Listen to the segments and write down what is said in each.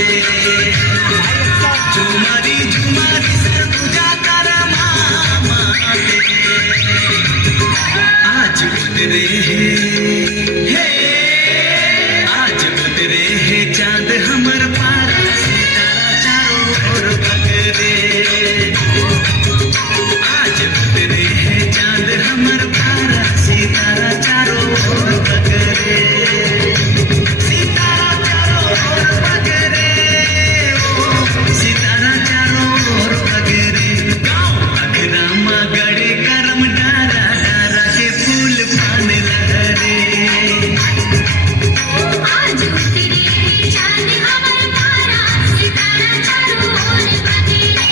रे झुमारी झुमारी सर तुझ्या करमाते आज उतरे हे आज उतरे हे चांद हमर पारा सितारा चारों ओर पकड़े आज उतरे हे चांद हमर पारा सितारा चारों ओर पकड़े सितारा चारों ओर पकड़े ओ सितारा चारों ओर पकड़े अखरामा गड़े करम डारा डारा के फूल पान लहरे आज उतरे चांद हमर पारा सितारा चारों ओर पकड़े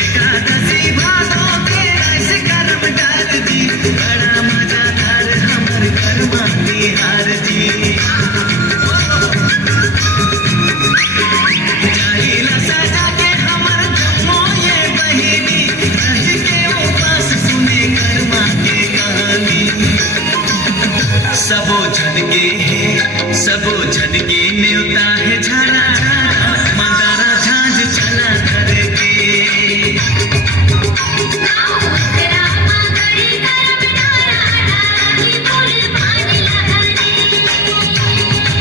एकादशी भादो के ऐसे करम डाल दी बड़ा मजादार हमर कर्मा निहार दी जाइला सजा के हमर जम्मो ये बहिनी रह के उपास सुने कर्मा के कहानी सबो जन के न्योता है झरा मंदारा झांझ चला करके अखरामा गड़े करम डारा डारा के फूल पान लहरे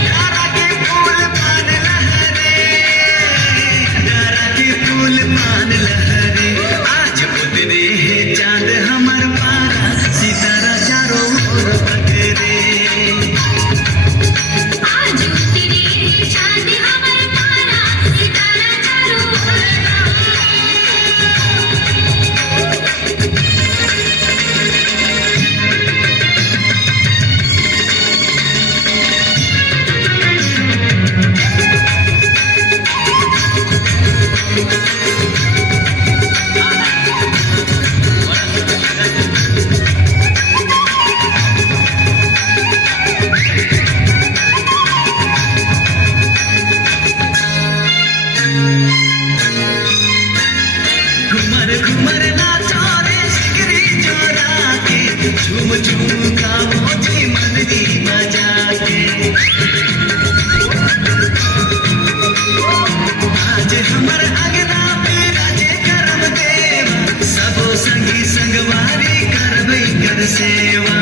डारा के फूल पान लहरे डारा के फूल पान लहरे आज उतरे हे चांद हमर पारा सितारा चारों ओर पकड़े आज उतरे चांद हमर पारा सितारा चारों ओर घुमर घुमर नाचो रे सिगरी जोरा के झूम झूम गाओ जी मनरी बजा के आज हमर अगना पे राजे करम देवा सबो संगी संगवारी करबै कर सेवा